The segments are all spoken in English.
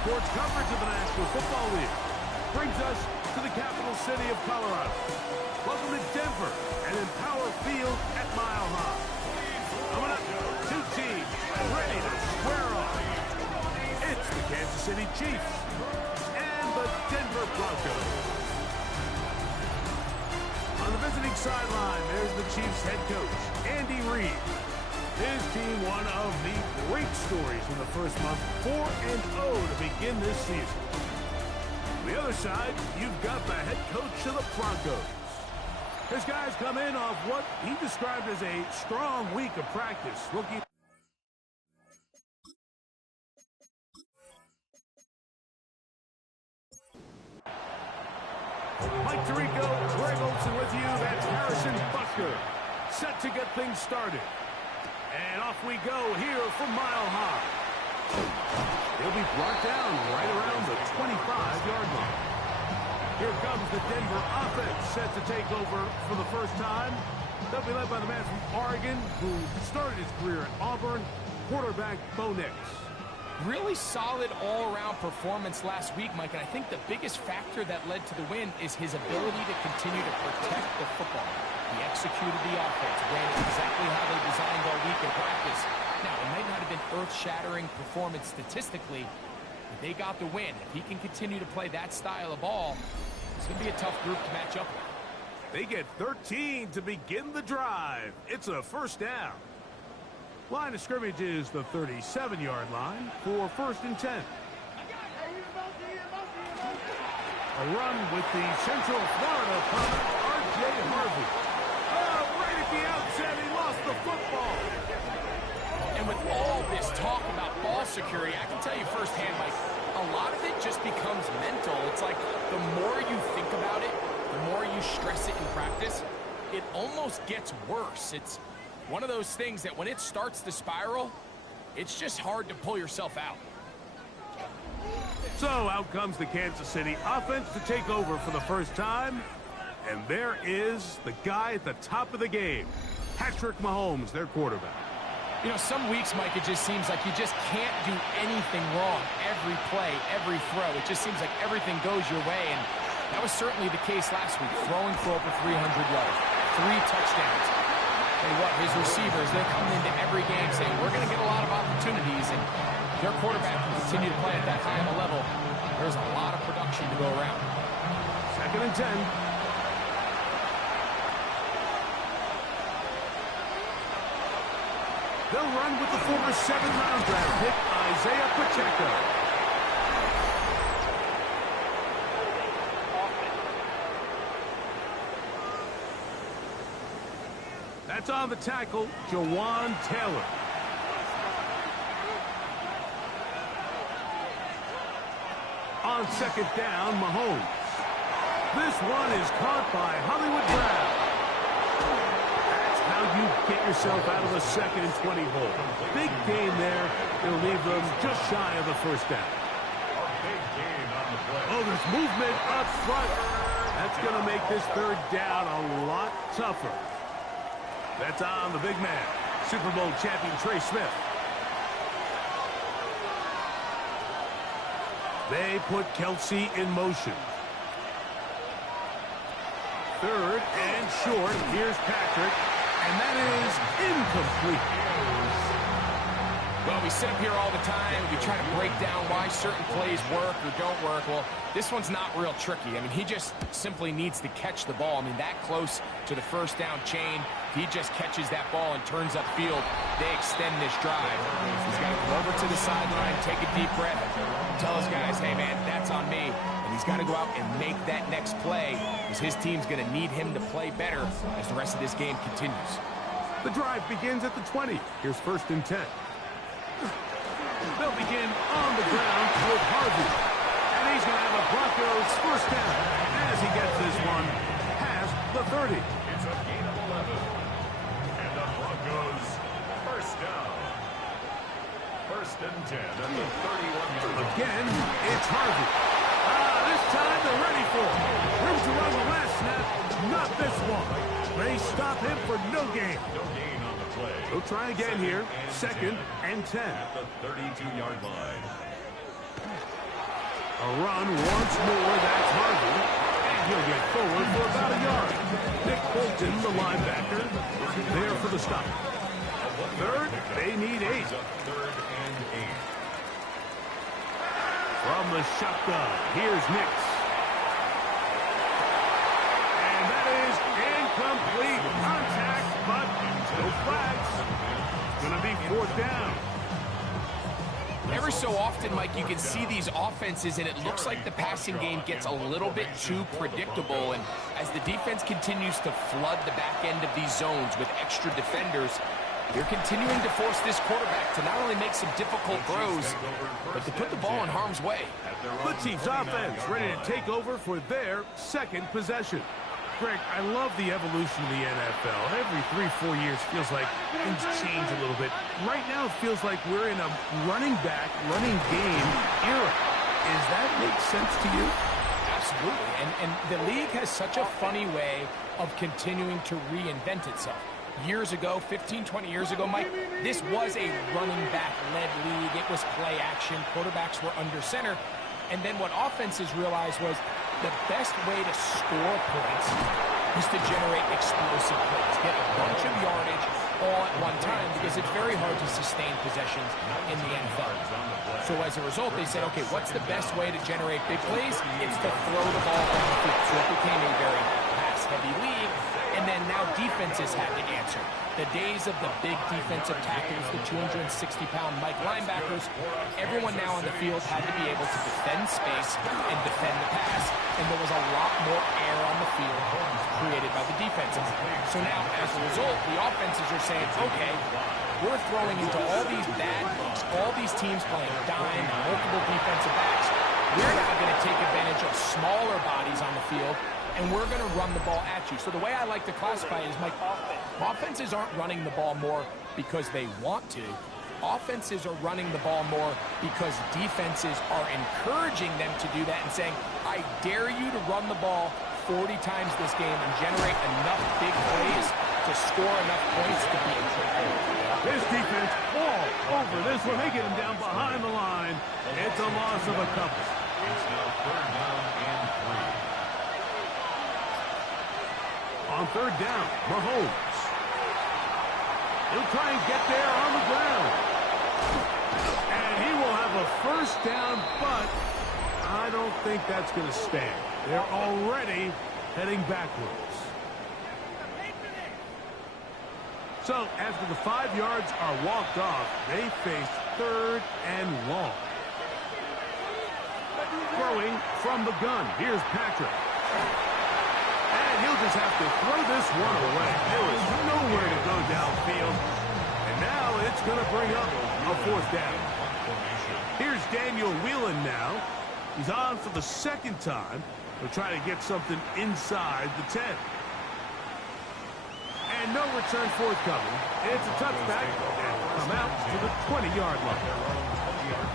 sports coverage of the National Football League. Brings us to the capital city of Colorado. Welcome to Denver and Empower Field at Mile High. Coming up, two teams ready to square off. It's the Kansas City Chiefs and the Denver Broncos. On the visiting sideline, there's the Chiefs head coach, Andy Reid. His team, one of the great stories in the first month, 4-0 to begin this season. On the other side, you've got the head coach of the Broncos. His guys come in off what he described as a strong week of practice. Rookie Mike Tirico, Greg Olsen with you. That's Harrison Butker, set to get things started. And off we go here from Mile High. He'll be brought down right around the 25-yard line. Here comes the Denver offense, set to take over for the first time. They'll be led by the man from Oregon who started his career at Auburn, quarterback Bo Nix. Really solid all-around performance last week, Mike, and I think the biggest factor that led to the win is his ability to continue to protect the football. He executed the offense, ran it exactly how they designed all week in practice. Now, it might not have been earth-shattering performance statistically, but they got the win. If he can continue to play that style of ball, it's going to be a tough group to match up with. They get 13 to begin the drive. It's a first down. Line of scrimmage is the 37-yard line for 1st and 10. A run with the Central Florida punter, R.J. Harvey. Oh, right at the outset, he lost the football. And with all this talk about ball security, I can tell you firsthand, Mike, a lot of it just becomes mental. It's like the more you think about it, the more you stress it in practice, it almost gets worse. It's one of those things that when it starts to spiral, it's just hard to pull yourself out. So out comes the Kansas City offense to take over for the first time. And there is the guy at the top of the game, Patrick Mahomes, their quarterback. You know, some weeks, Mike, it just seems like you just can't do anything wrong. Every play, every throw, it just seems like everything goes your way. And that was certainly the case last week, throwing for over 300 yards, 3 touchdowns. And what, his receivers, they're coming into every game saying, we're going to get a lot of opportunities, and their quarterback can continue to play at that high of a level. There's a lot of production to go around. 2nd and 10. They'll run with the former 7th-round draft pick, Isaiah Pacheco. That's on the tackle, Jawan Taylor. On 2nd down, Mahomes. This one is caught by Hollywood Brown. That's how you get yourself out of a 2nd and 20 hole. Big gain there. It'll leave them just shy of the first down. Oh, there's movement up front. That's going to make this 3rd down a lot tougher. That's on the big man, Super Bowl champion Trey Smith. They put Kelsey in motion. 3rd and short. Here's Patrick, and that is incomplete. Well, we sit up here all the time. We try to break down why certain plays work or don't work. Well, this one's not real tricky. I mean, he just simply needs to catch the ball. I mean, that close to the first down chain, he just catches that ball and turns upfield. They extend this drive. He's got to go over to the sideline, take a deep breath, tell his guys, hey, man, that's on me. And he's got to go out and make that next play because his team's going to need him to play better as the rest of this game continues. The drive begins at the 20. Here's 1st and 10. They'll begin on the ground with Harvey. And he's going to have a Broncos first down as he gets this one past the 30. It's a gain of 11. And the Broncos first down. 1st and 10 at the 31-yard line. Again, it's Harvey. This time they're ready for it. Room to run the last snap. Not this one. They stop him for no gain. No gain on the play. They'll try again here. 2nd and 10. At the 32-yard line. A run once more, that's Harvey. And he'll get forward for about a yard. Nick Bolton, the linebacker, there for the stop. Third, they need 8. Third and 8. From the shotgun, here's Nix. And that is incomplete contact, but no flags. It's going to be 4th down. Every so often, Mike, you can see these offenses, and it looks like the passing game gets a little bit too predictable. And as the defense continues to flood the back end of these zones with extra defenders, you're continuing to force this quarterback to not only make some difficult throws, but to put the ball in harm's way. The Chiefs offense ready to take over for their second possession. Greg, I love the evolution of the NFL. Every 3-4 years feels like things change a little bit. Right now it feels like we're in a running back, running game era. Does that make sense to you? Absolutely. And the league has such a funny way of continuing to reinvent itself. Years ago, 15, 20 years ago, Mike, this was a running back-led league. It was play action. Quarterbacks were under center. And then what offenses realized was the best way to score points is to generate explosive plays. Get a bunch of yardage all at one time because it's very hard to sustain possessions in the NFL. So as a result, they said, okay, what's the best way to generate big plays? It's to throw the ball on the field. So it became a very pass-heavy league. And then now defenses had to answer. The days of the big defensive tackles, the 260-pound Mike linebackers, everyone now on the field had to be able to defend space and defend the pass, and there was a lot more air on the field created by the defenses. So now, as a result, the offenses are saying, okay, we're throwing into all these bad looks, all these teams playing dime, multiple defensive backs. We're now going to take advantage of smaller bodies on the field, and we're going to run the ball at you. So the way I like to classify it is, Mike, offenses aren't running the ball more because they want to. Offenses are running the ball more because defenses are encouraging them to do that and saying, I dare you to run the ball 40 times this game and generate enough big plays to score enough points to beat you. This defense all over this one. They get him down behind the line. It's a loss of a couple. It's now 3rd down and 3. On 3rd down, Mahomes. He'll try and get there on the ground. And he will have a 1st down, but I don't think that's going to stand. They're already heading backwards. So after the 5 yards are walked off, they face 3rd and long. Throwing from the gun. Here's Patrick. And he'll just have to throw this one away. There is nowhere to go downfield. And now it's going to bring up a 4th down. Here's Daniel Whelan now. He's on for the 2nd time. They'll try to get something inside the 10. And no return forthcoming. It's a touchback. And come out to the 20-yard line.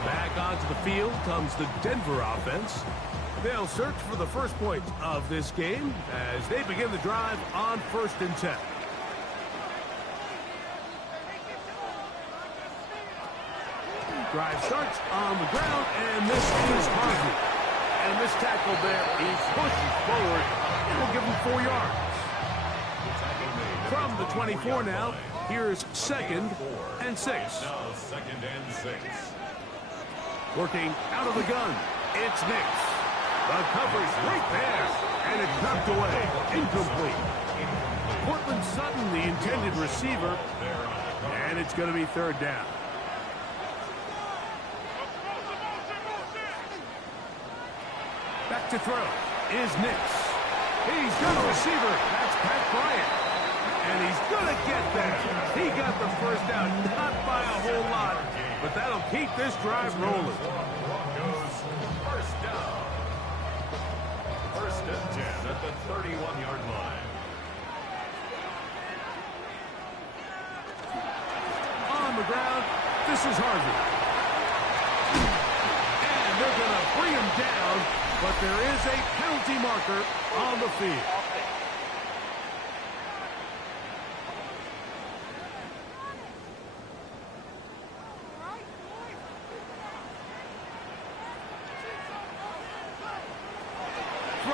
Back onto the field comes the Denver offense. They'll search for the first point of this game as they begin the drive on 1st and 10. Drive starts on the ground, and this is Harvey. And this tackle there, he pushes forward, and will give him 4 yards. From the 24 now, here's 2nd and 6. Now 2nd and 6. Working out of the gun, it's Nix. The coverage right there, and it's knocked away, incomplete. Cortland Sutton, the intended receiver, and it's going to be 3rd down. Back to throw is Nix. He's got a receiver. That's Pat Bryant. And he's going to get there. He got the 1st down, not by a whole lot, but that'll keep this drive rolling. Broncos 1st down. 1st and 10 at the 31-yard line. On the ground, this is Harvey. And they're going to bring him down, but there is a penalty marker on the field.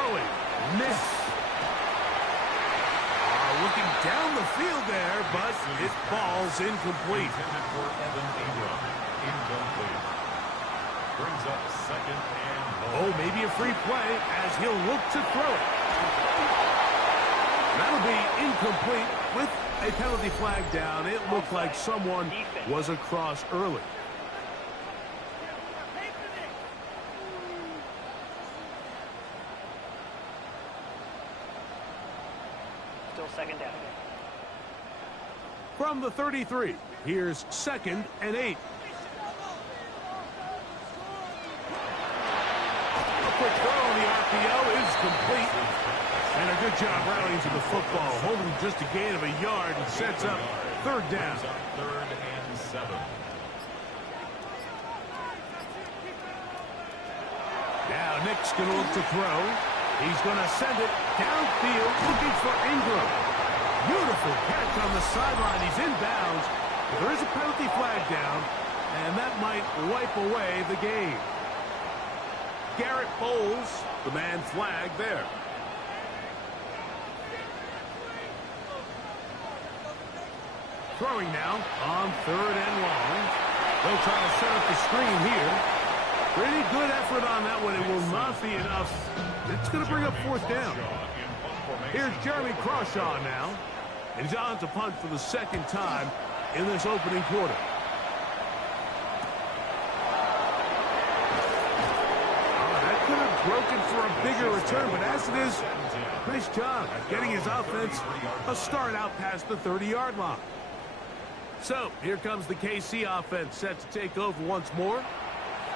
throwing. Miss. Looking down the field there, but it falls incomplete. Intended for Evan Ingram. Incomplete. Brings up second and goal. Oh, maybe a free play as he'll look to throw it. That'll be incomplete with a penalty flag down. It looked like someone was across early. Still second down. From the 33, here's 2nd and 8. A quick throw on the RPO is complete. And a good job rallying to the football, holding just a gain of a yard and sets up 3rd down. Brings up 3rd and 7. Now Nick's going to look to throw. He's going to send it downfield, looking for Ingram. Beautiful catch on the sideline. He's inbounds. But there is a penalty flag down, and that might wipe away the game. Garrett Bowles, the man flagged there. Throwing now on 3rd and long. They'll try to set up the screen here. Pretty good effort on that one. It will not be enough. It's going to bring up 4th down. Here's Jeremy Crawshaw now. And he's on to punt for the 2nd time in this opening quarter. That could have broken for a bigger return, but as it is, nice job getting his offense a start out past the 30-yard line. So here comes the KC offense set to take over once more.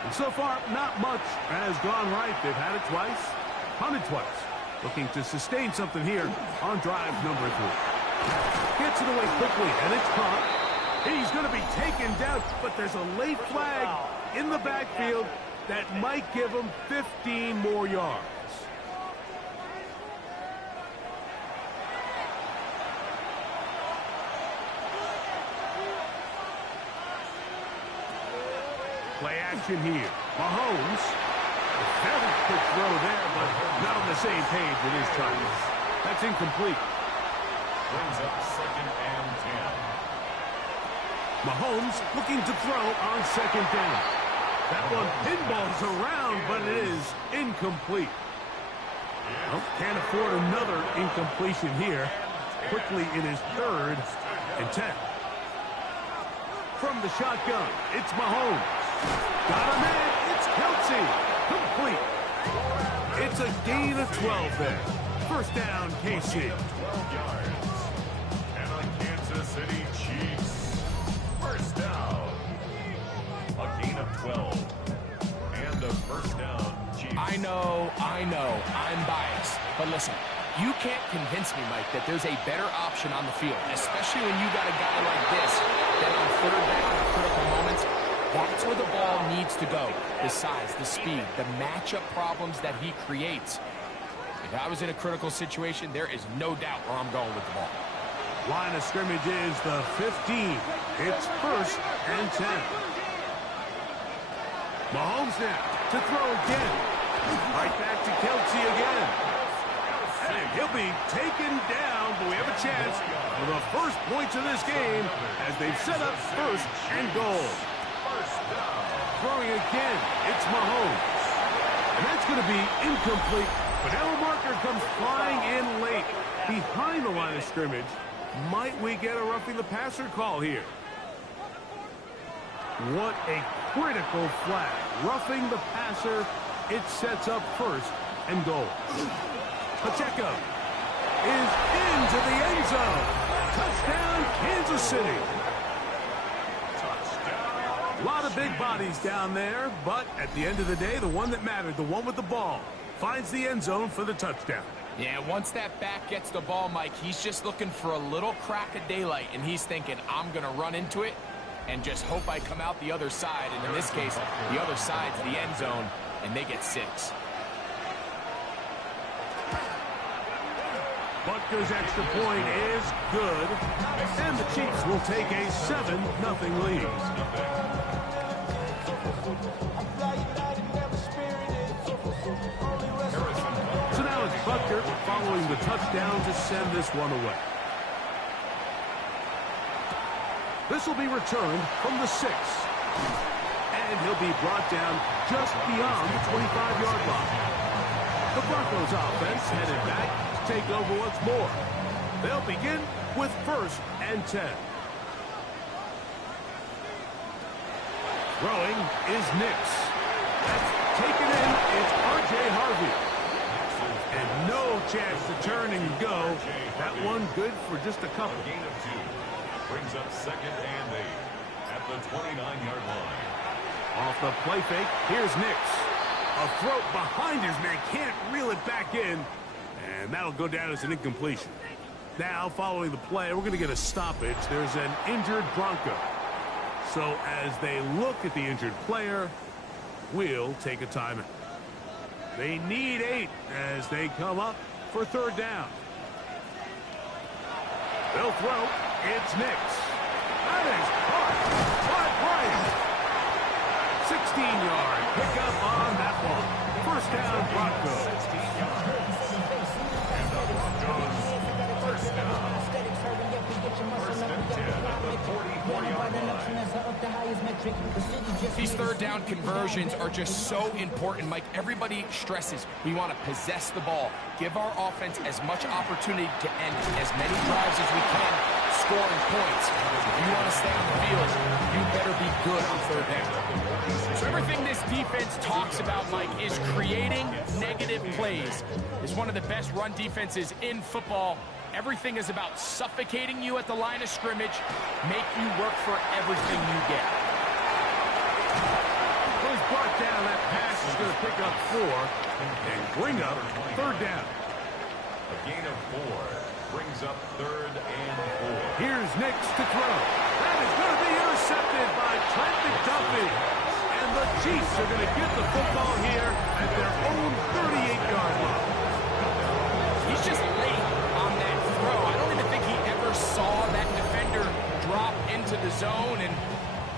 And so far, not much has gone right. They've had it twice, punted twice. Looking to sustain something here on drive number 3. Gets it away quickly, and it's caught. He's going to be taken down, but there's a late flag in the backfield that might give him 15 more yards. Play action here. Mahomes. A very quick throw there, but not on the same page with his targets. That's incomplete. Brings up 2nd and 10. Mahomes looking to throw on 2nd down. That one pinballs around, but it is incomplete. Well, can't afford another incompletion here. Quickly in his 3rd and 10. From the shotgun, it's Mahomes. Got him in. It's Kelce. Complete. It's a gain of 12 there. 1st down, KC. 12 yards. And on Kansas City Chiefs. 1st down. A gain of 12. And a 1st down, Chiefs. I know, I'm biased. But listen, you can't convince me, Mike, that there's a better option on the field, especially when you got a guy like this that on 3rd down at critical moments, that's where the ball needs to go. The size, the speed, the matchup problems that he creates. If I was in a critical situation, there is no doubt where I'm going with the ball. Line of scrimmage is the 15. It's 1st and 10. Mahomes now to throw again. Right back to Kelce again. And he'll be taken down, but we have a chance for the first points of this game as they've set up 1st and goal. Throwing again, it's Mahomes. And that's going to be incomplete. But now a marker comes flying in late behind the line of scrimmage. Might we get a roughing the passer call here? What a critical flag. Roughing the passer. It sets up 1st and goal. Pacheco is into the end zone. Touchdown, Kansas City. A lot of big bodies down there, but at the end of the day, the one that mattered, the one with the ball, finds the end zone for the touchdown. Yeah, once that back gets the ball, Mike, he's just looking for a little crack of daylight, and he's thinking, I'm going to run into it and just hope I come out the other side. And in this case, the other side's the end zone, and they get 6. Butker's extra point is good, and the Chiefs will take a 7-0 lead. So now after, following the touchdown to send this one away. This will be returned from the 6. And he'll be brought down just beyond the 25-yard line. The Broncos offense headed back to take over once more. They'll begin with 1st and 10. Throwing is Nix. That's taken in. It's R.J. Harvey. And no chance to turn and go. That one good for just a couple. Gain of 2. Brings up 2nd and 8 at the 29-yard line. Off the play fake, here's Nix. A throw behind his man, can't reel it back in. And that'll go down as an incompletion. Now, following the play, we're going to get a stoppage. There's an injured Bronco. So as they look at the injured player, we'll take a timeout. They need 8 as they come up for 3rd down. They'll throw. It's Nix. That is caught by Bryant. 16-yard pickup on that one. 1st down, Broncos. 16 yards. And the Broncos, 1st down. 1st and 10 at the 44-yard line. These 3rd down conversions are just so important, Mike. Everybody stresses we want to possess the ball, give our offense as much opportunity to end as many drives as we can, scoring points. If you want to stay on the field, you better be good on 3rd down. So everything this defense talks about, Mike, is creating negative plays. It's one of the best run defenses in football. Everything is about suffocating you at the line of scrimmage, make you work for everything you get. He's brought down. That pass is going to pick up 4 and bring up 3rd down. A gain of 4 brings up 3rd and 4. Here's Nix to throw. That is going to be intercepted by Trent McDuffie. And the Chiefs are going to get the football here at their own 38-yard line. He's just late on that throw. I don't even think he ever saw that defender drop into the zone, and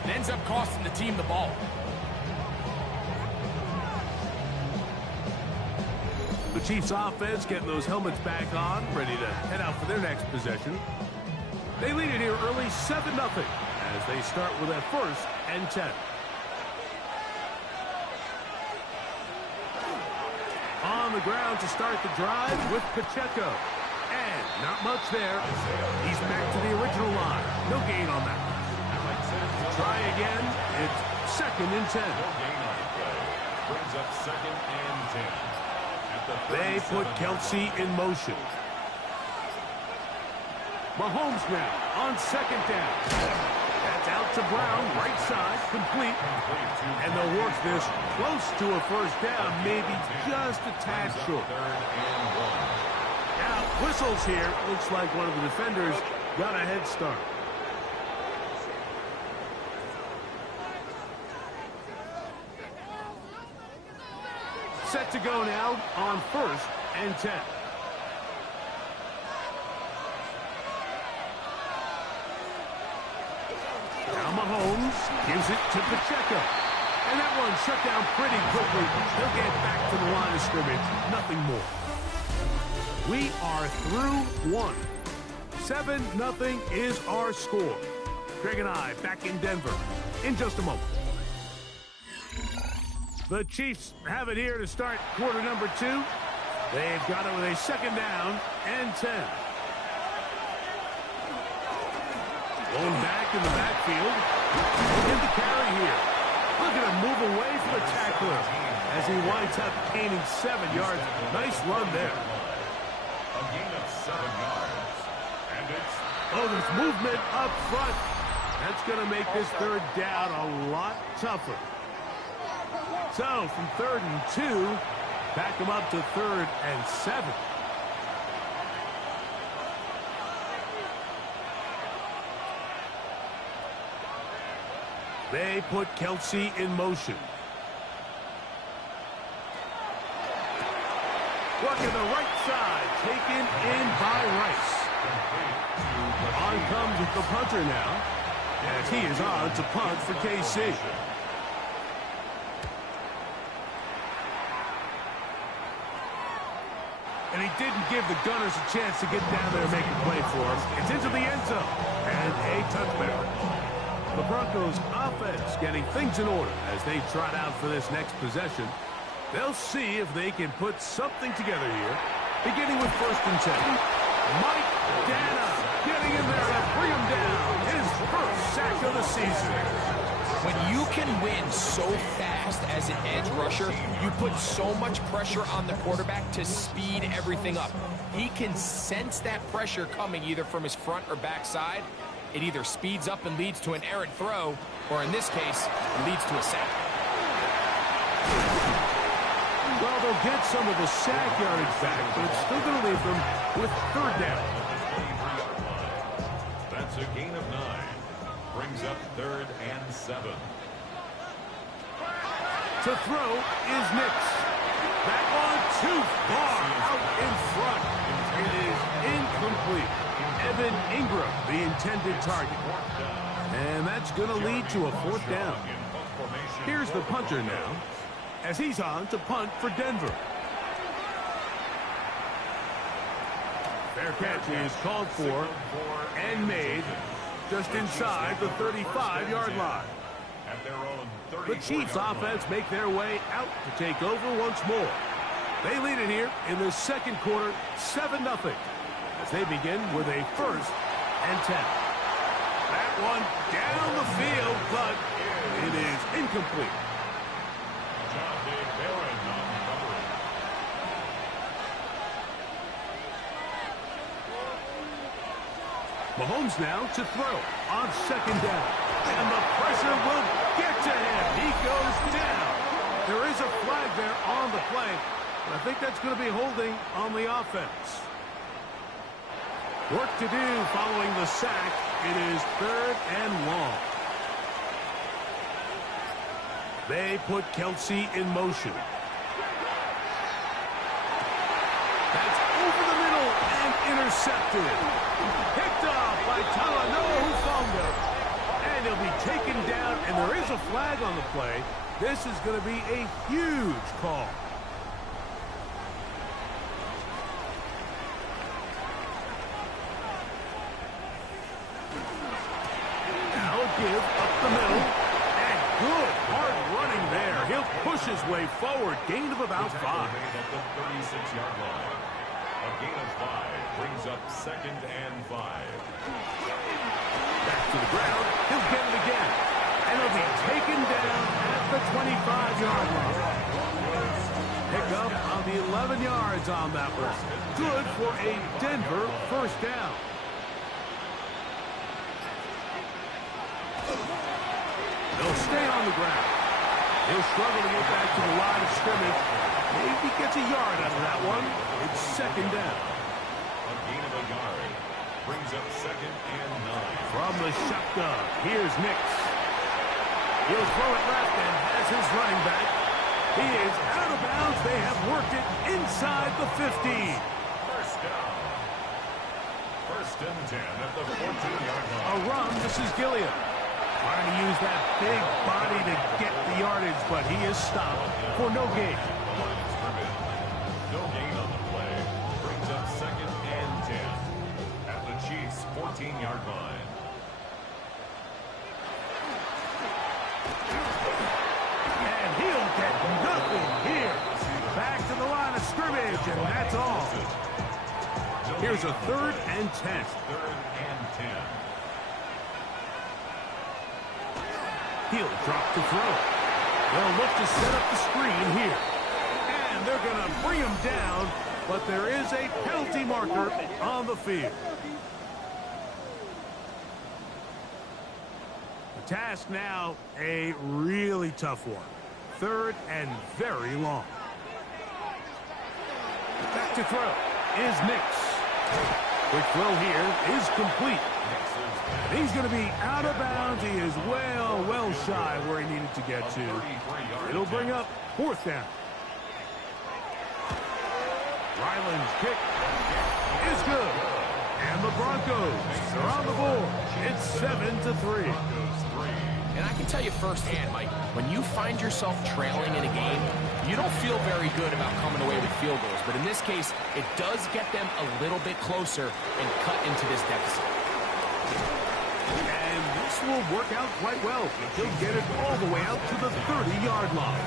it ends up costing the team the ball. The Chiefs offense getting those helmets back on, ready to head out for their next possession. They lead it here early 7-0 as they start with a 1st and 10. On the ground to start the drive with Pacheco. And not much there. He's back to the original line. No gain on that. Try again. It's 2nd and 10. No gain on the play. Brings up 2nd and 10. At the They put 37-yard Kelsey line. in motion. Mahomes now on 2nd down. That's out to Brown, right side, complete. And they'll work this close to a 1st down, maybe just a tad short. 3rd and 1. Now, whistles here. Looks like one of the defenders got a head start. Set to go now on 1st and 10. Now Mahomes gives it to Pacheco. And that one shut down pretty quickly. He'll get back to the line of scrimmage. Nothing more. We are through 1. 7-0 is our score. Greg and I back in Denver in just a moment. The Chiefs have it here to start quarter number 2. They've got it with a 2nd down and 10. Going back in the backfield. In the carry here. Look at him move away from the tackler as he winds up gaining 7 yards. Nice run there. A gain of 7 yards. And it's Oh, there's movement up front. That's going to make this 3rd down a lot tougher. So, from 3rd and 2, back them up to 3rd and 7. They put Kelsey in motion. Working the right side, taken in by Rice. On comes the punter now, as he is on to punt for KC. And he didn't give the Gunners a chance to get down there and make a play for him. It's into the end zone. And a touchback. The Broncos offense getting things in order as they trot out for this next possession. They'll see if they can put something together here. Beginning with 1st and 10. Mike Danna getting in there to bring him down. His first sack of the season. When you can win so fast as an edge rusher, you put so much pressure on the quarterback to speed everything up. He can sense that pressure coming either from his front or back side. It either speeds up and leads to an errant throw, or in this case, leads to a sack. Well, they'll get some of the sack yardage back, but it's still going to leave them with 3rd down. That's a gain of 9. Brings up 3rd and 7. To throw is Nix. That one too far out in front. It is incomplete. Evan Ingram, the intended target. And that's going to lead to a 4th down. Here's the punter now, as he's on to punt for Denver. Fair catch is called for and made just inside the 35-yard line. The Chiefs offense make their way out to take over once more. They lead it here in the 2nd quarter, 7-0, as they begin with a 1st and 10. That one down the field, but it is incomplete. Mahomes now to throw on 2nd down. And the pressure will get to him. He goes down. There is a flag there on the play, but I think that's going to be holding on the offense. Work to do following the sack. It is 3rd and long. They put Kelsey in motion. That's over the middle and intercepted. Picked off by Talanoa Hufanga. And he'll be taken down, and there is a flag on the play. This is going to be a huge call. Now a give up the middle. And good hard running there. He'll push his way forward. Gain of about 5. At the 36-yard line. A gain of 5 brings up 2nd and 5. Back to the ground. He'll get it again. And he'll be taken down at the 25-yard line. Pick up on the 11 yards on that one. Good for a Denver 1st down. They'll stay on the ground. He'll struggle to get back to the line of scrimmage. Maybe gets a yard out of that one. It's 2nd down. A gain of a yard brings up 2nd and 9. From the shotgun, here's Nix. He'll throw it left and has his running back. He is out of bounds. They have worked it inside the 15. 1st down. 1st and 10 at the 14-yard line. A run, this is Gilliam. Trying to use that big body to get the yardage, but he is stopped for no gain. No gain on the play. Brings up 2nd and 10 at the Chiefs' 14-yard line. And he'll get nothing here. Back to the line of scrimmage, and that's all. Here's a 3rd and 10. 3rd and 10. He'll drop to throw. They'll look to set up the screen here. And they're going to bring him down, but there is a penalty marker on the field. The task now, a really tough one. 3rd and very long. Back to throw is Nix. Quick throw here is complete. He's going to be out of bounds. He is well shy where he needed to get to. It'll bring up 4th down. Ryland's kick is good. And the Broncos are on the board. It's 7-3. And I can tell you firsthand, Mike, when you find yourself trailing in a game, you don't feel very good about coming away with field goals. But in this case, it does get them a little bit closer and cut into this deficit. And this will work out quite well. He'll get it all the way out to the 30-yard line.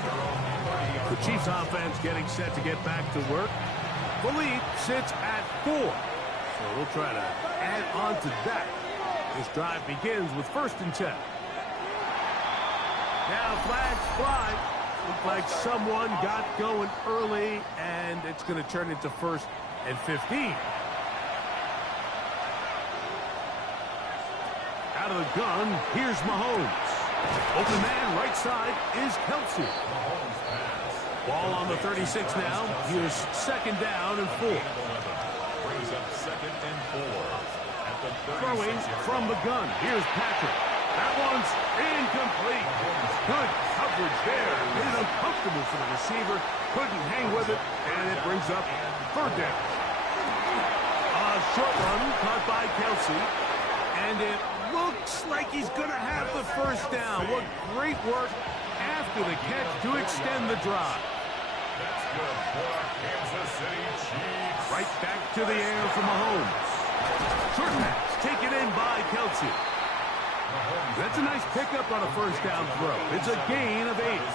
The Chiefs offense getting set to get back to work. The lead sits at 4. So we'll try to add on to that. This drive begins with 1st and 10. Now flags fly. Looks like someone got going early, and it's going to turn into 1st and 15. Out of the gun, here's Mahomes. Open man, right side, is Kelsey. Ball on the 36 now. Here's 2nd down and 4. Brings up 2nd and 4. At the 36. Throwing from the gun. Here's Patrick. That one's incomplete. Good coverage there. Made it uncomfortable for the receiver. Couldn't hang with it, and it brings up 3rd down. A short run caught by Kelsey, and it looks like he's going to have the 1st down. What great work after the catch to extend the drive. That's good for our Kansas City Chiefs. Right back to the air for Mahomes. Short pass taken in by Kelsey. That's a nice pickup on a 1st down throw. It's a gain of 8. 8 yards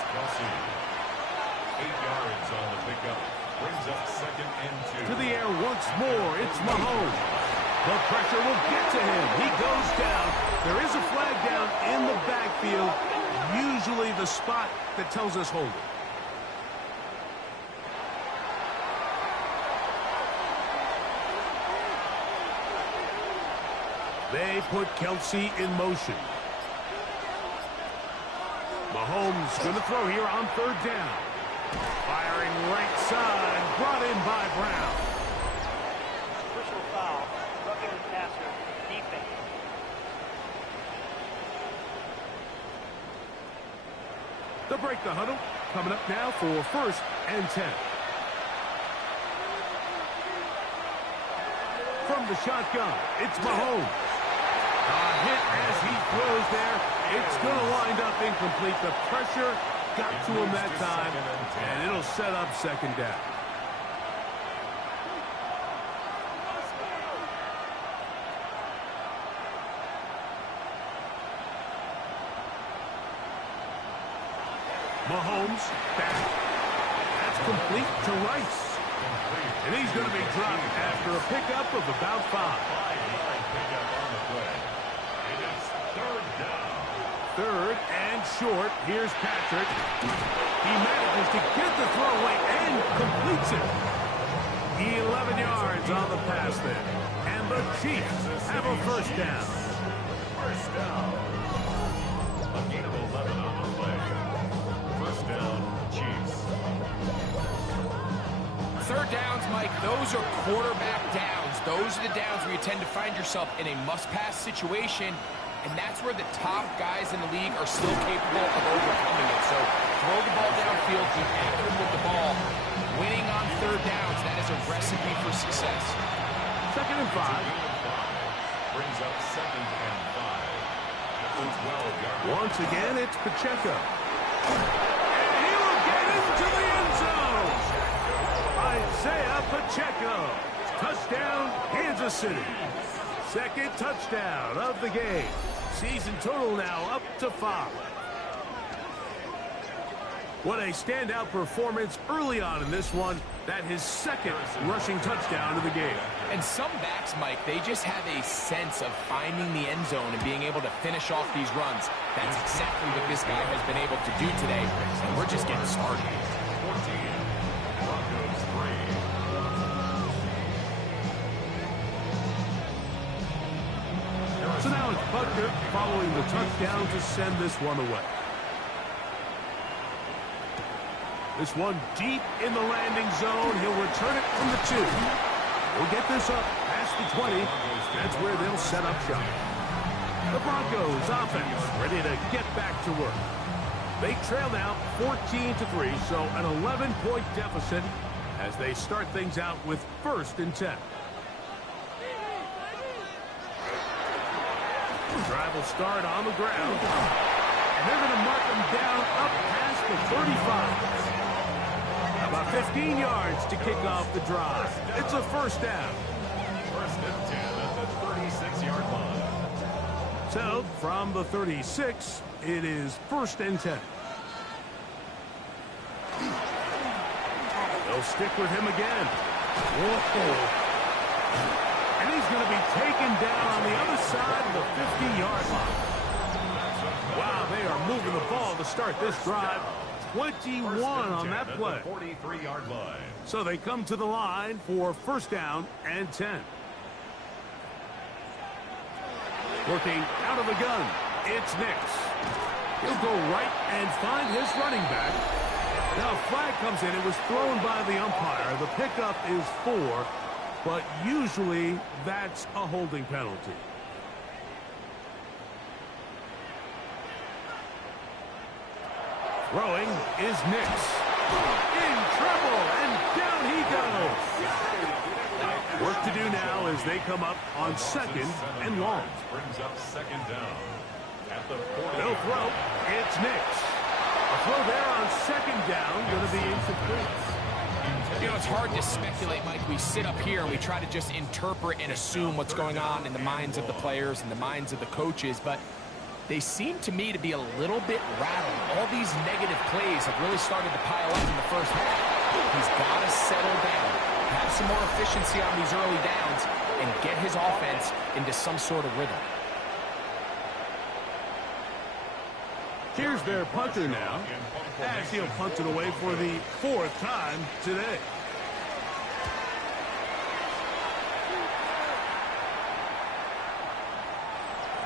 on the pickup. Brings up 2nd and 2. To the air once more. It's Mahomes. The pressure will get to him. He goes down. There is a flag down in the backfield. Usually the spot that tells us hold it. They put Kelsey in motion. Mahomes going to throw here on 3rd down. Firing right side, brought in by Brown. Personal foul. Roughing the passer. Defense. They'll break the huddle. Coming up now for 1st and 10. From the shotgun, it's Mahomes. A hit as he throws there. It's going to wind up incomplete. The pressure got to him that time, and it'll set up 2nd down. Mahomes back. That's complete to Rice. And he's going to be dropped after a pickup of about 5. It is 3rd down. 3rd and short. Here's Patrick. He manages to get the throw away and completes it. 11 yards on the pass there. And the Chiefs have a 1st down. 1st down. A gain of 11 on the play. 1st down, Chiefs. 3rd downs, Mike, those are quarterback downs. Those are the downs where you tend to find yourself in a must-pass situation, and that's where the top guys in the league are still capable of overcoming it. So throw the ball downfield, be accurate with the ball. Winning on 3rd downs, that is a recipe for success. 2nd and 5. Brings up 2nd and 5. At the 12-yard line. Once again, it's Pacheco. And he will get into the end zone. Isaiah Pacheco. Touchdown, Kansas City. 2nd touchdown of the game. Season total now up to 5. What a standout performance early on in this one. That his 2nd rushing touchdown of the game. And some backs, Mike, they just have a sense of finding the end zone and being able to finish off these runs. That's exactly what this guy has been able to do today, and we're just getting started. 14. Broncos 3. So now it's Butker following the touchdown to send this one away. This one deep in the landing zone. He'll return it from the 2. We'll get this up past the 20. That's where they'll set up shop. The Broncos offense ready to get back to work. They trail now 14-3, so an 11-point deficit as they start things out with 1st and 10. The drive will start on the ground. And they're going to mark him down up past the 35. About 15 yards to kick off the drive. It's a first down. First and 10 at the 36-yard line. So, from the 36, it is first and 10. They'll stick with him again. Whoa. And he's going to be taken down on the other side of the 50-yard line. Wow, they are moving the ball to start this drive. 21 on that play. 43-yard line. So they come to the line for first down and 10. Working out of the gun, it's Nix. He'll go right and find his running back. Now a flag comes in. It was thrown by the umpire. The pickup is 4, but usually that's a holding penalty. Throwing is Nix. In trouble, and down he goes. Work to do now as they come up on second and long. Brings up second down. At the 40. No throw. It's Nix. A throw there on second down. Going to be incomplete. You know, it's hard to speculate, Mike. We sit up here and we try to just interpret and assume what's going on in the minds of the players and the minds of the coaches, but they seem to me to be a little bit rattled. All these negative plays have really started to pile up in the first half. He's got to settle down, have some more efficiency on these early downs, and get his offense into some sort of rhythm. Here's their punter now, as he'll punt it away for the 4th time today.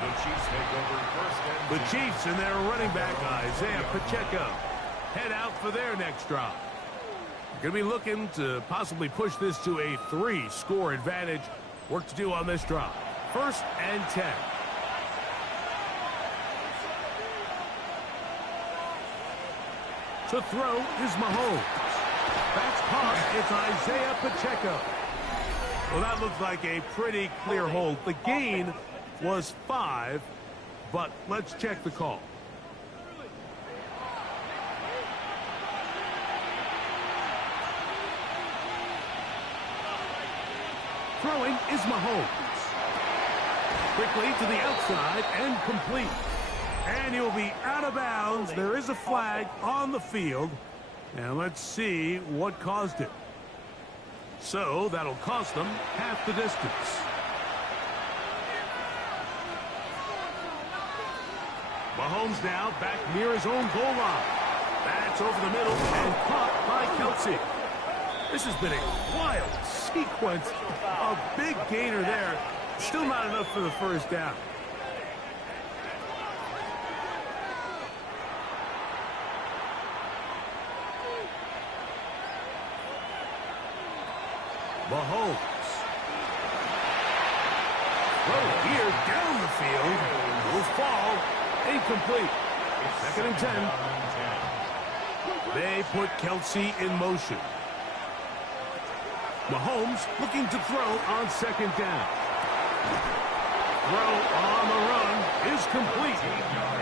The Chiefs take over first and The Chiefs and their running back, Isaiah Pacheco, head out for their next drive. Going to be looking to possibly push this to a 3-score advantage. Work to do on this drive. First and 10. To throw is Mahomes. That's caught. It's Isaiah Pacheco. Well, that looks like a pretty clear hold. The gain was 5, but let's check the call. Throwing is Mahomes. Quickly to the outside and complete. And he'll be out of bounds. There is a flag on the field. And let's see what caused it. So that'll cost them half the distance. Mahomes now back near his own goal line. That's over the middle and caught by Kelce. This has been a wild sequence. A big gainer there. Still not enough for the first down. Mahomes. Throw here down the field. Will fall. Incomplete. Second and 10. They put Kelce in motion. Mahomes looking to throw on second down. Throw on the run is complete.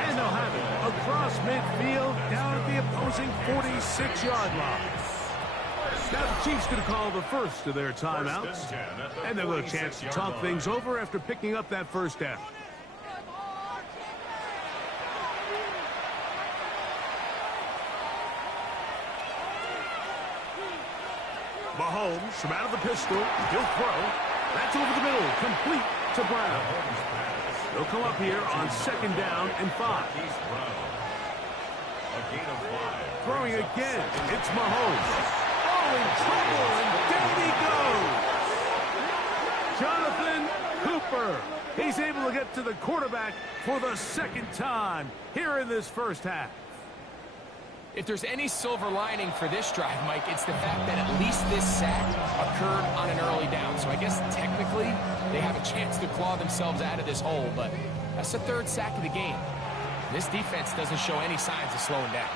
And they'll have it across midfield down at the opposing 46-yard line. Now the Chiefs going to call the first of their timeouts. And they'll have a chance to talk things over after picking up that first down. Mahomes from out of the pistol. He'll throw. That's over the middle. Complete to Brown. They'll come up here on second down and 5. Throwing again. It's Mahomes. Oh, in trouble, and down he goes. Jonathan Cooper. He's able to get to the quarterback for the second time here in this first half. If there's any silver lining for this drive, Mike, it's the fact that at least this sack occurred on an early down. So I guess technically they have a chance to claw themselves out of this hole, but that's the 3rd sack of the game. This defense doesn't show any signs of slowing down.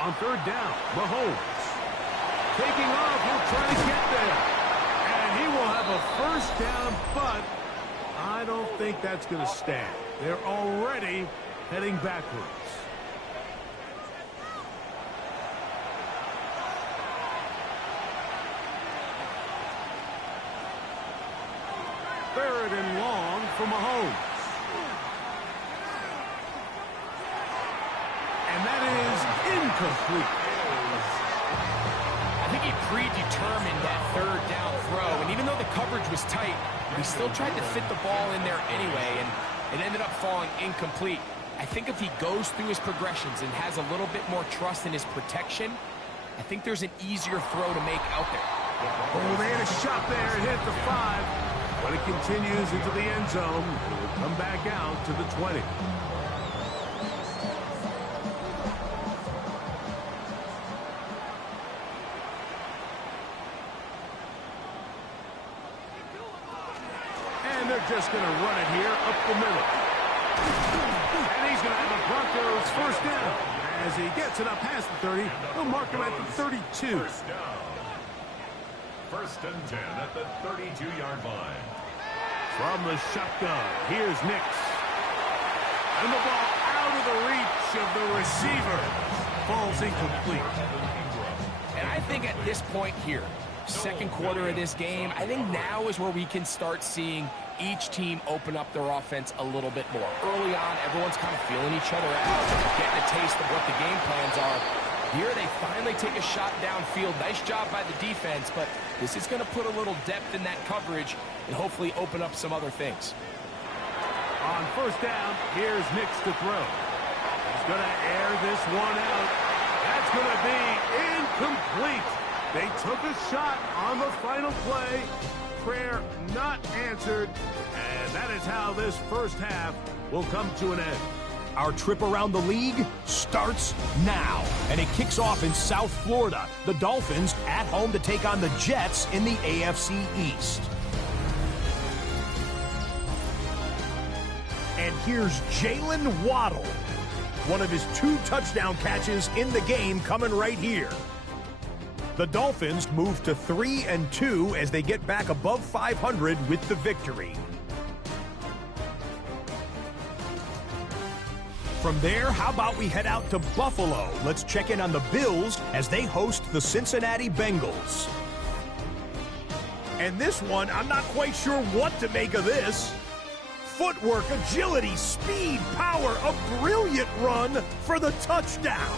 On third down, Mahomes. Taking off, he'll try to get there. And he will have a first down, but I don't think that's going to stand. They're already heading backwards. Third and long for Mahomes. And that is incomplete. I think he predetermined that third down throw, and even though the coverage was tight, he still tried to fit the ball in there anyway, and it ended up falling incomplete. I think if he goes through his progressions and has a little bit more trust in his protection, I think there's an easier throw to make out there. Oh, they had a shot there. It hit the 5. But it continues into the end zone. It will come back out to the 20. And they're just going to run it here up the middle. And he's going to have a Broncos first down. As he gets it up past the 30, they'll mark him at the 32. First down. First and 10 at the 32-yard line. From the shotgun, here's Nix. And the ball out of the reach of the receiver. Falls incomplete. And I think at this point here, second quarter of this game, I think now is where we can start seeing each team open up their offense a little bit more. Early on, everyone's kind of feeling each other out, getting a taste of what the game plans are. Here they finally take a shot downfield. Nice job by the defense, but this is going to put a little depth in that coverage and hopefully open up some other things. On first down, here's Nix to throw. He's going to air this one out. That's going to be incomplete. They took a shot on the final play. Prayer not answered. And that is how this first half will come to an end. Our trip around the league starts now, and it kicks off in South Florida. The Dolphins at home to take on the Jets in the AFC East. And here's Jalen Waddle. One of his 2 touchdown catches in the game coming right here. The Dolphins move to 3-2 as they get back above 500 with the victory. From there, how about we head out to Buffalo? Let's check in on the Bills as they host the Cincinnati Bengals. And this one, I'm not quite sure what to make of this. Footwork, agility, speed, power, a brilliant run for the touchdown.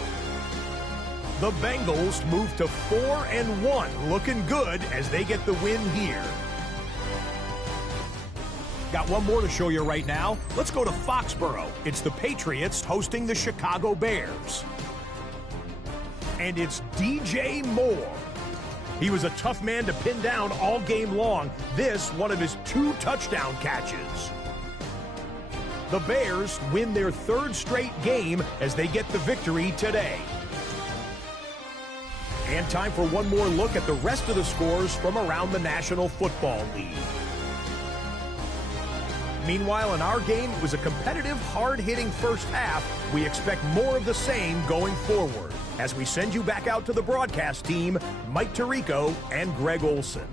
The Bengals move to 4-1, looking good as they get the win here. Got one more to show you right now. Let's go to Foxborough. It's the Patriots hosting the Chicago Bears. And it's DJ Moore. He was a tough man to pin down all game long. This, one of his 2 touchdown catches. The Bears win their 3rd straight game as they get the victory today. And time for one more look at the rest of the scores from around the National Football League. Meanwhile, in our game, it was a competitive, hard-hitting first half. We expect more of the same going forward. As we send you back out to the broadcast team, Mike Tirico and Greg Olson.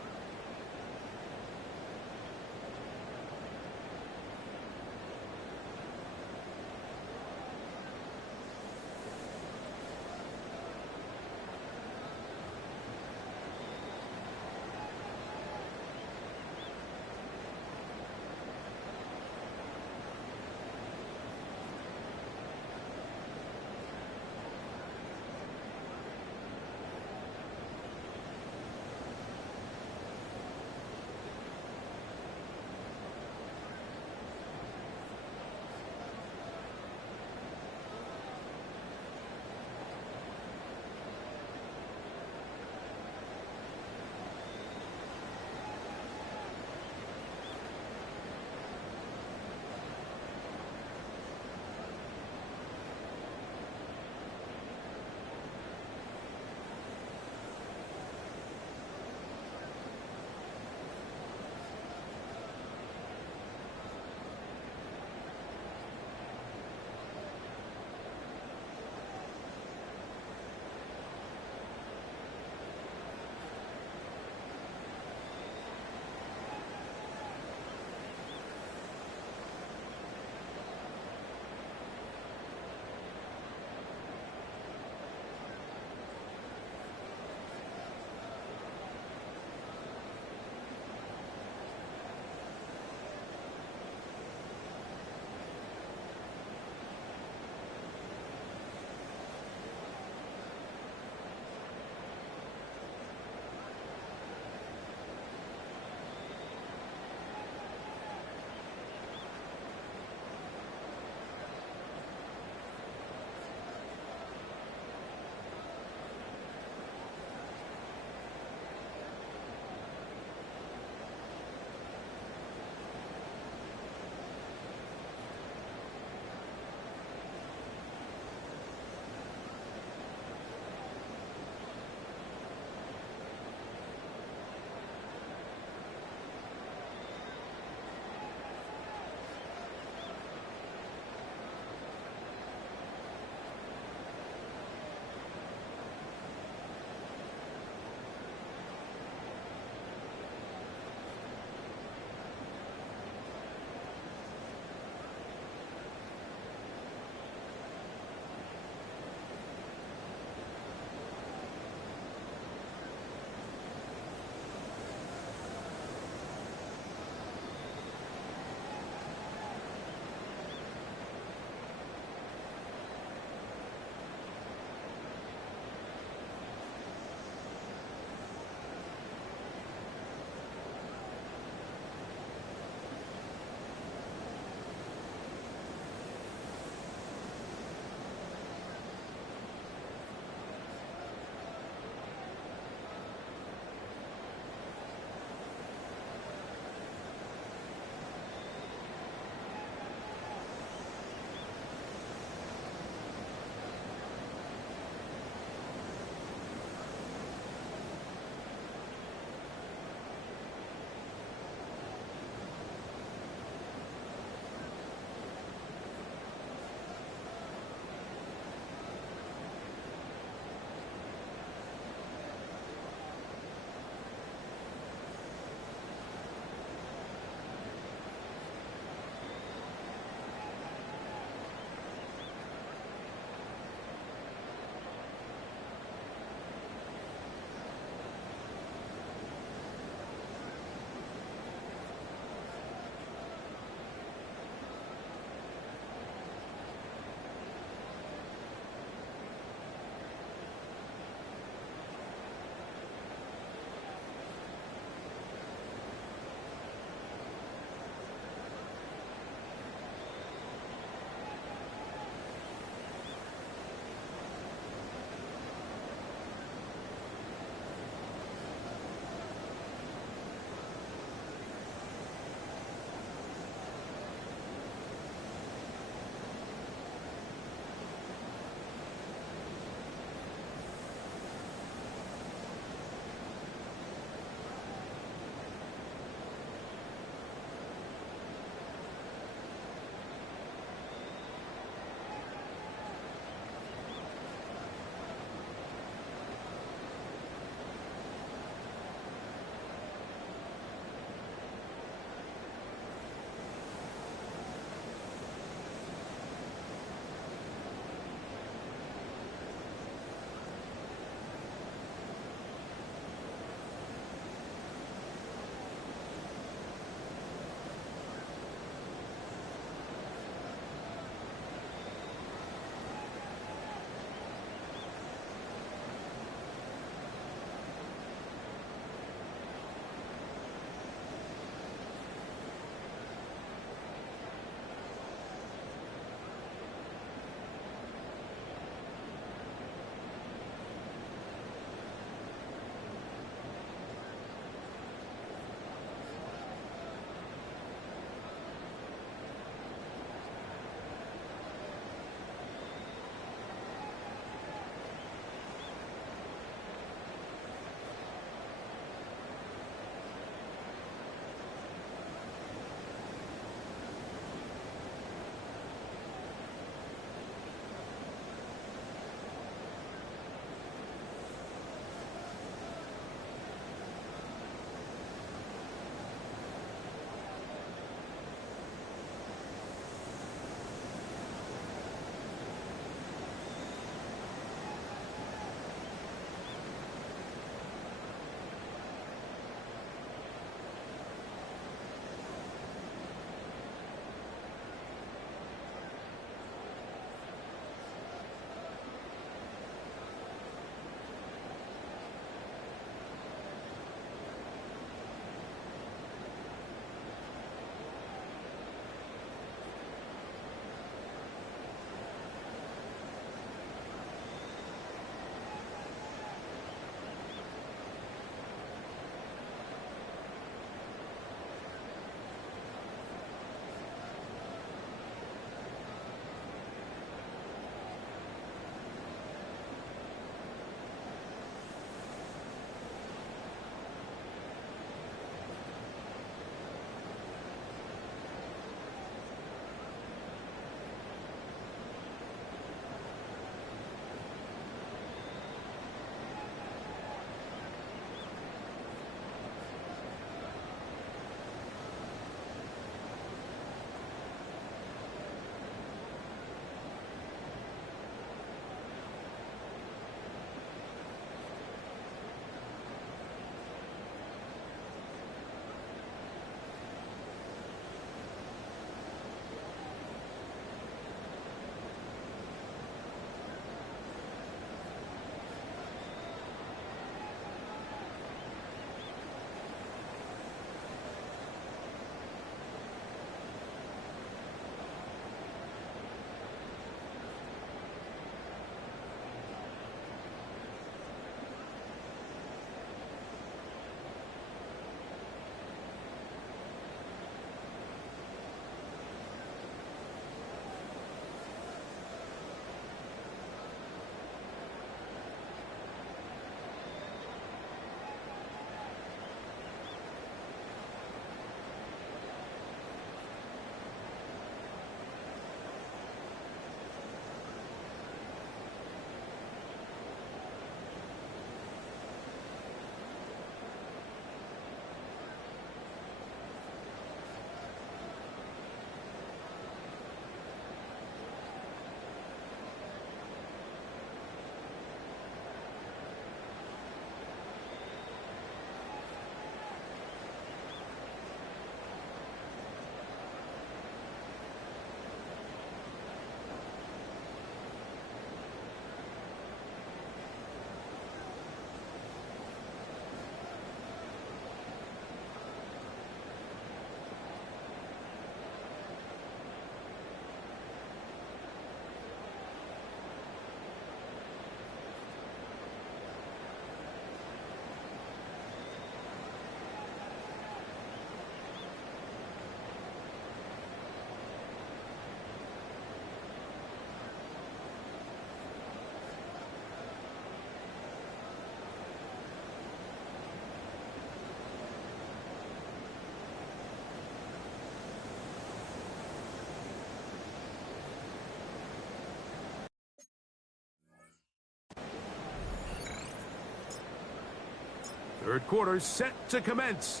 Third quarter set to commence.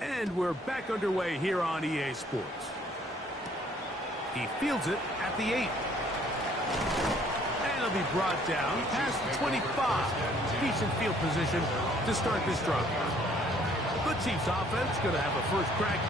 And we're back underway here on EA Sports. He fields it at the 8. And it'll be brought down past the 25. Decent field position to start this drive. The Chiefs offense going to have a first crack.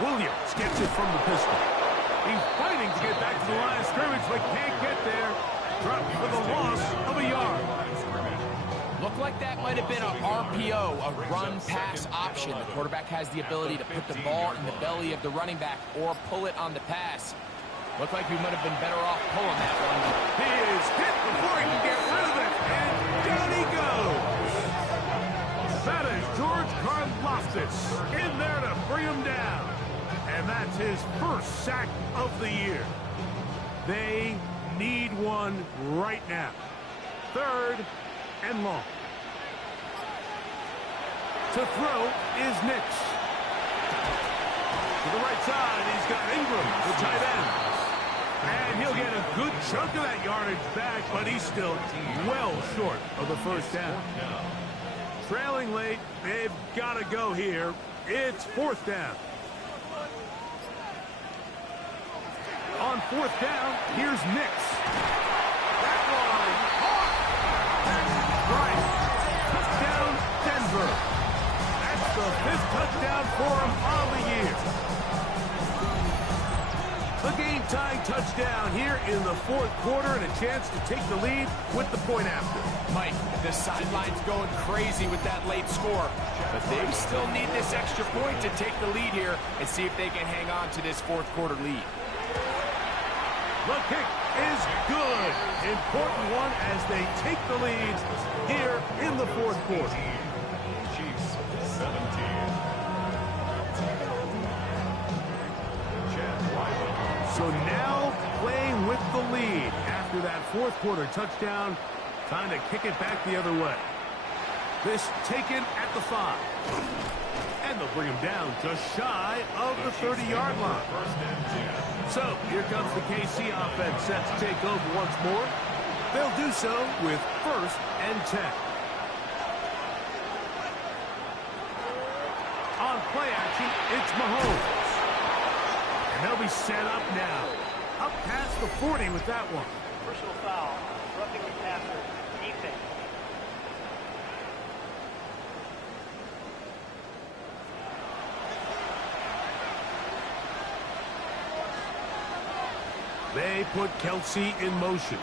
Williams gets it from the pistol. He's fighting to get back to the line of scrimmage, but can't get there. Dropped for the loss of a yard. Looked like that might have been a RPO, a run-pass option. The quarterback has the ability to put the ball in the belly of the running back or pull it on the pass. Looked like we might have been better off pulling that one. He is hit before he can get rid of it, and down he goes. That is George Karlaftis in there to bring him down. And that's his first sack of the year. They need one right now. Third and long. To throw is Nix. To the right side, he's got Ingram, the tight end. And he'll get a good chunk of that yardage back, but he's still well short of the first down. Trailing late, they've got to go here. It's fourth down. On fourth down, here's Nix. That one, caught. Right. Touchdown, Denver. That's the 5th touchdown for him on the year. The game-tying touchdown here in the fourth quarter and a chance to take the lead with the point after. Mike, the sideline's going crazy with that late score, but they still need this extra point to take the lead here and see if they can hang on to this fourth quarter lead. The kick is good. Important one as they take the lead here in the fourth quarter. Chiefs 17. So now playing with the lead after that fourth quarter touchdown. Time to kick it back the other way. This taken at the 5. And they'll bring him down just shy of the 30-yard line. So here comes the KC offense set to take over once more. They'll do so with 1st and 10. On play action, it's Mahomes. And they'll be set up now. Up past the 40 with that one. Personal foul. Roughing the passer. Defense. They put Kelsey in motion.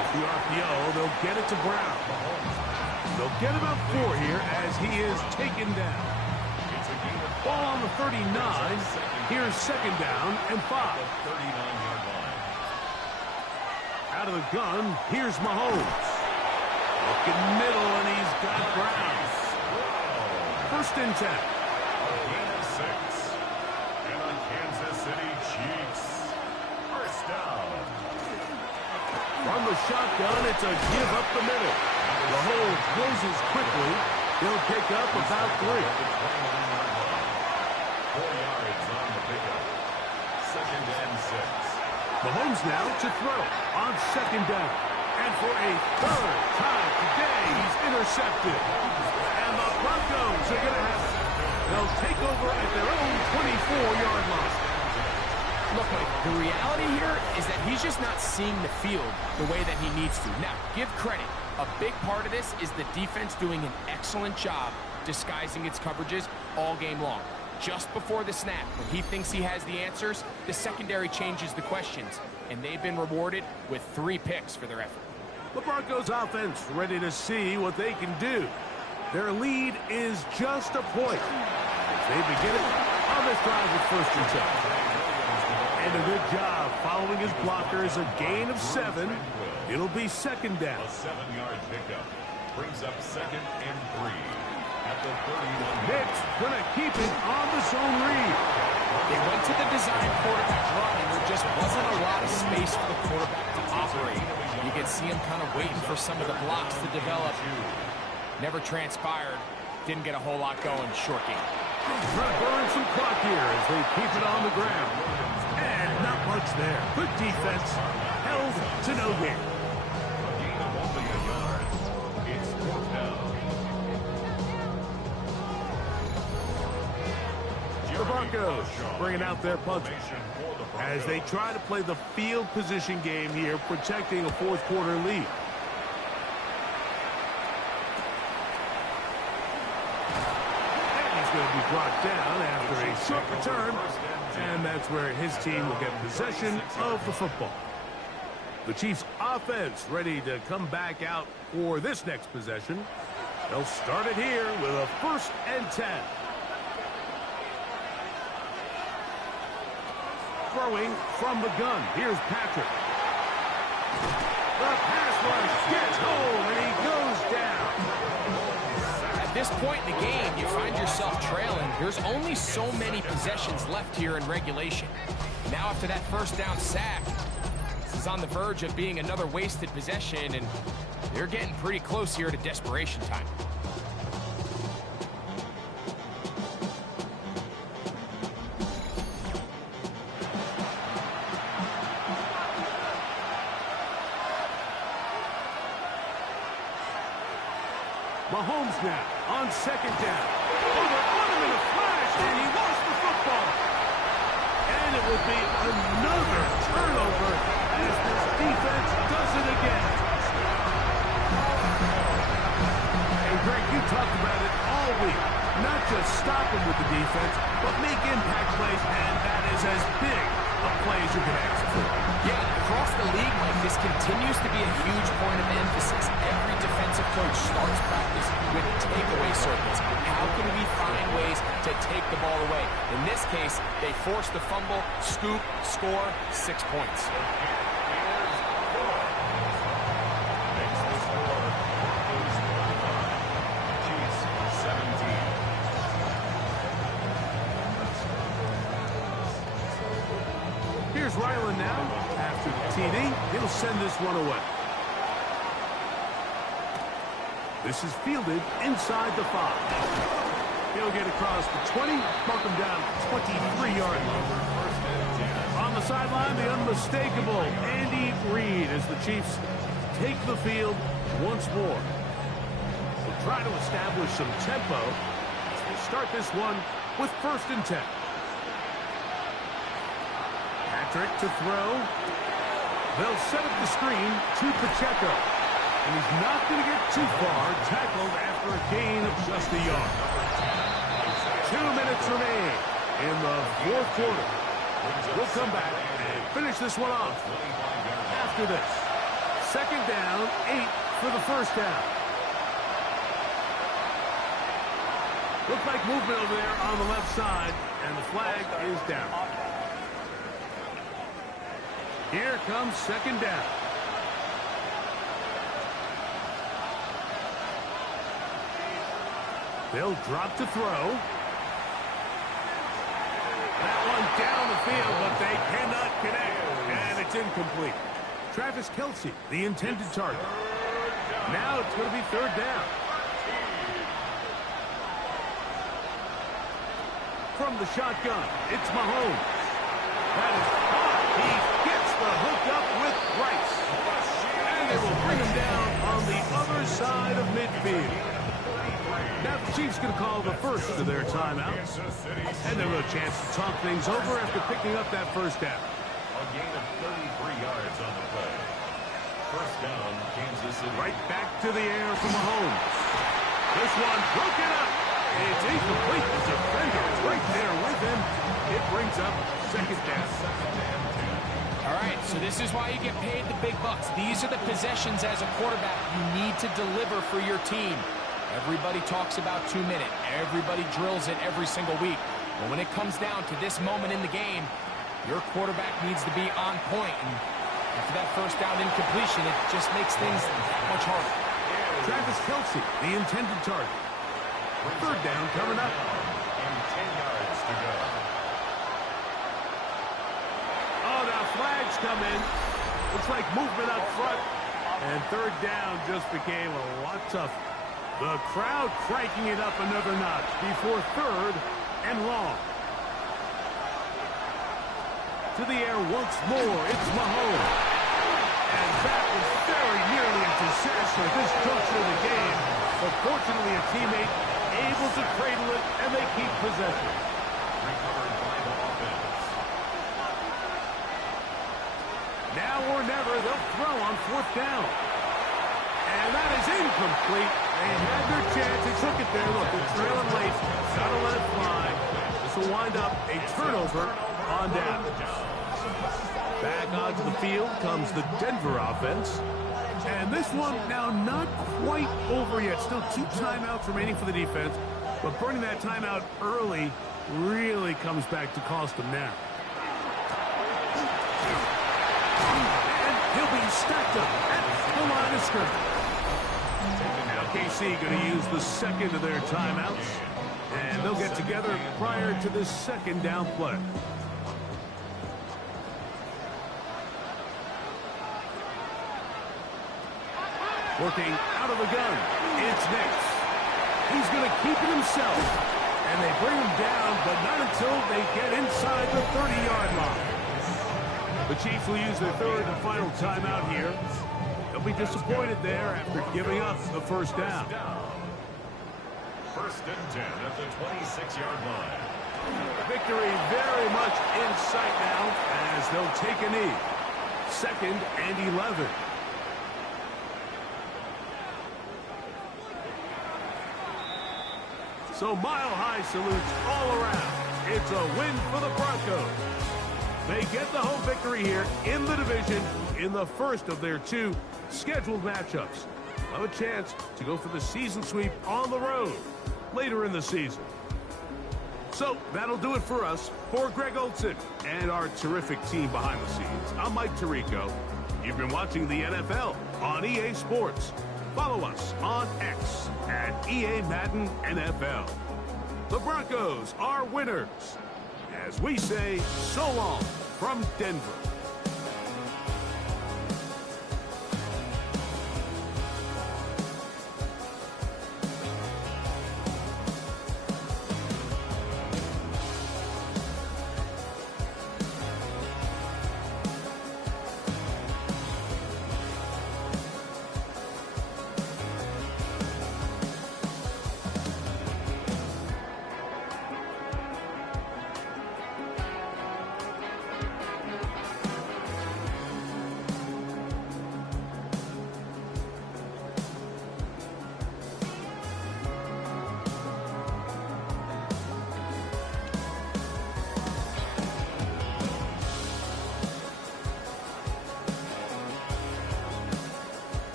Off the RPO, they'll get it to Brown. They'll get about 4 here as he is taken down. Ball on the 39. Here's 2nd down and 5. Out of the gun, here's Mahomes. Looking middle, and he's got Brown. 1st and 10. Gain of 6. And on Kansas City Chiefs. First down. From the shotgun, it's a give up the middle. The hole closes quickly. He'll pick up about 3. 4 yards on the pickup. 2nd and 6. Mahomes now to throw on 2nd down. And for a 3rd time today, he's intercepted. And the Broncos are going to have it. They'll take over at their own 24-yard line. Look, Mike, the reality here is that he's just not seeing the field the way that he needs to. Now, give credit. A big part of this is the defense doing an excellent job disguising its coverages all game long. Just before the snap, when he thinks he has the answers, the secondary changes the questions, and they've been rewarded with 3 picks for their effort. The Broncos offense ready to see what they can do. Their lead is just a point. They begin it on this drive with 1st and 10. And a good job following his blockers, a gain of 7. It'll be 2nd down. A 7-yard pickup brings up 2nd and 3 at the 31. Nick's gonna keep it on the zone read. They went to the design quarterback run, and there just wasn't a lot of space for the quarterback to operate. You can see him kind of waiting for some of the blocks to develop. Never transpired. Didn't get a whole lot going. Short game. Trying to burn some clock here as they keep it on the ground. And not much there. Good defense. Held to no gain. A gain of only a yard. It's 4th down. The Broncos bringing out their punter as they try to play the field position game here, protecting a 4th quarter lead. Going to be brought down after a short return, and that's where his team will get possession of the football. The Chiefs offense ready to come back out for this next possession. They'll start it here with a 1st and 10. Throwing from the gun. Here's Patrick. The pass rush gets home, and he goes down. At this point in the game, you find yourself trailing. There's only so many possessions left here in regulation. Now after that 1st down sack, this is on the verge of being another wasted possession, and they're getting pretty close here to desperation time. Mahomes now on 2nd down. Over on him in a flash, and he lost the football. And it would be another turnover as this defense does it again. And Greg, you talked about it all week. Not just stop him with the defense, but make impact plays, and that is as big a play as you can ask for. Yeah, across the league, Mike, this continues to be a huge point of emphasis. Every defensive coach starts practice with takeaway circles. How can we find ways to take the ball away? In this case, they forced the fumble, scoop, score, 6 points. Chiefs 17. Here's Ryland now. After the TD, he'll send this one away. This is fielded inside the 5. He'll get across the 20, mark him down at the 23-yard line. On the sideline, the unmistakable Andy Reid as the Chiefs take the field once more. They'll try to establish some tempo as they start this one with 1st and 10. Patrick to throw. They'll set up the screen to Pacheco. And he's not going to get too far. Tackled after a gain of just a yard. 2 minutes remain in the 4th quarter. We'll come back and finish this one off after this. 2nd down, 8 for the 1st down. Looked like movement over there on the left side, and the flag is down. Here comes 2nd down. They'll drop to throw. That one down the field, but they cannot connect. And it's incomplete. Travis Kelce, the intended target. Now it's going to be 3rd down. From the shotgun, it's Mahomes. That is caught. He gets the hook up with Rice. And they will bring him down on the other side of midfield. Now the Chiefs going to call the first of their timeouts. And they'll have a chance to talk things over after picking up that 1st down. A gain of 33 yards on the play. 1st down, Kansas City. Right back to the air for Mahomes. This one broken up. It's incomplete. The defender is right there in. It brings up second down. All right, so this is why you get paid the big bucks. These are the possessions as a quarterback you need to deliver for your team. Everybody talks about 2 minute. Everybody drills it every single week. But when it comes down to this moment in the game, your quarterback needs to be on point. And after that first down incompletion, it just makes things that much harder. Travis Kelce, the intended target. Third down coming up. And 10 yards to go. Oh, now flags come in. Looks like movement up front. And third down just became a lot tougher. The crowd cranking it up another notch before third and long. To the air once more, it's Mahomes. And that was very nearly a disaster at this juncture of the game. But fortunately, a teammate able to cradle it, and they keep possession. Recovered by the offense. Now or never, they'll throw on fourth down. And that is incomplete. They had their chance. They took it there. Look, they're trailing late. Gotta let it fly. This will wind up a turnover on down. Back onto the field comes the Denver offense. And this one now not quite over yet. Still 2 timeouts remaining for the defense. But burning that timeout early really comes back to cost them now. And he'll be stacked up at the line of scrimmage. Now KC going to use the second of their timeouts. And they'll get together prior to this second down play. Working out of the gun, it's Nix. He's going to keep it himself. And they bring him down, but not until they get inside the 30-yard line. The Chiefs will use their third and final timeout here. They'll be disappointed there after giving up the first down. First and 10 at the 26-yard line. Victory very much in sight now as they'll take a knee. 2nd and 11. So mile-high salutes all around. It's a win for the Broncos. They get the home victory here in the division in the first of their 2 scheduled matchups. Have a chance to go for the season sweep on the road later in the season. So that'll do it for us. For Greg Olsen and our terrific team behind the scenes, I'm Mike Tirico. You've been watching the NFL on EA Sports. Follow us on X at EA Madden NFL. The Broncos are winners. As we say, so long from Denver.